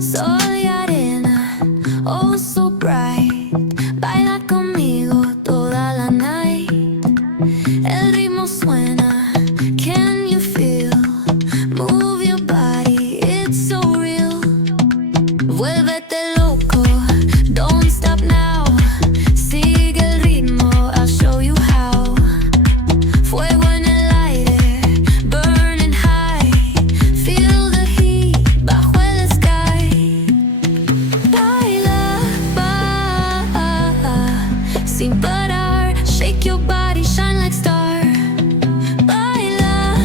Soy arena, oh so bright. Baila conmigo toda la night. El ritmo suena, can you feel? Move your body, it's so real. Vuélvete loco, don't stop now. Sigue el ritmo, I'll show you how. Fuego en el aire, burning high. Feel the heat bajo el sky. Baila, sin parar. Shake your body, shine like star. Baila,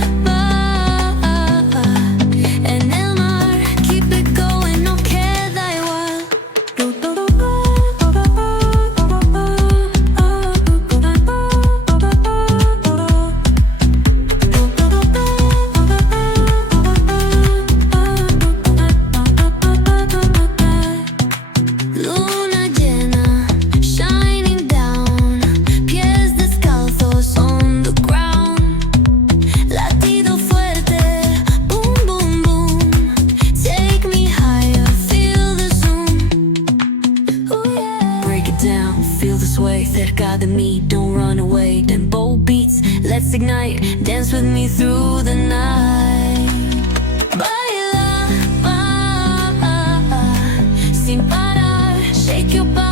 en el mar. Keep it going, no queda igual. Luna llena, shining down. Pies descalzos on the ground. Latido fuerte, boom, boom, boom. Take me higher, feel the zoom. Ooh, yeah. Break it down, feel the sway. Cerca de mí, don't run away. Tempo beats, let's ignite. Dance with me through the night. Baila, sin parar. Shake your body.